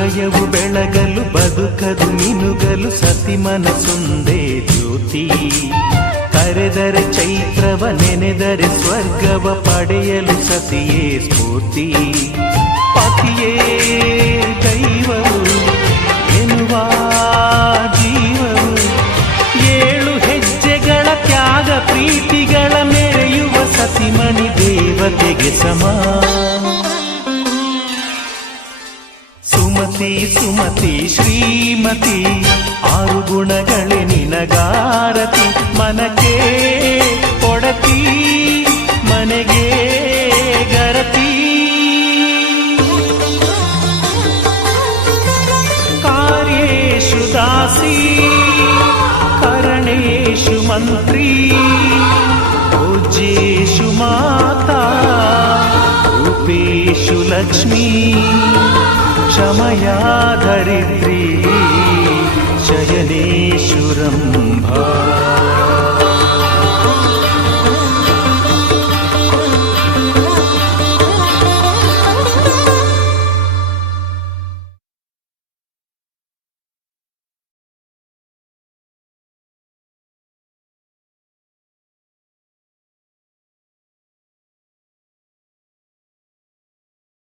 ಹೃದಯವು ಬೆಳಗಲು ಬದುಕದು ಮಿನುಗಲು ಸತಿ ಮನಸೊಂದೇ ಜ್ಯೋತಿ. ಕರೆದರೆ ಚೈತ್ರವ ನೆನೆದರೆ ಸ್ವರ್ಗವ ಪಡೆಯಲು ಸತಿಯೇ ಸ್ಫೂರ್ತಿ. ಪತಿಯೇ ದೈವವು ಎನ್ನುವ ಜೀವವು, 7 ಹೆಜ್ಜೆಗಳ ತ್ಯಾಗ ಪ್ರೀತಿಗಳ ಮೆರೆಯುವ ಸತಿಮಣಿ ದೇವತೆಗೆ ಸಮ. ಸುಮತಿ ಸುಮತಿ ಶ್ರೀಮತಿ 6 ಗುಣಗಳೇ ನಿನಗಾರತಿ. ಮನಕ್ಕೆ ಕೊಡತಿ ಮನೆಗೆ ಗರತಿ. ಕಾರ್ಯೇಷು ದಾಸಿ ಕರಣೇಷು ಮಂತ್ರಿ. ಪೂಜ್ಯೇಷು ಮಾತಾ ರೂಪೇಷು ಲಕ್ಷ್ಮೀ. ಕ್ಷಮಯಾ ಧರಿತ್ರಿ ಶಯನೇಷು ರಂಭಾ.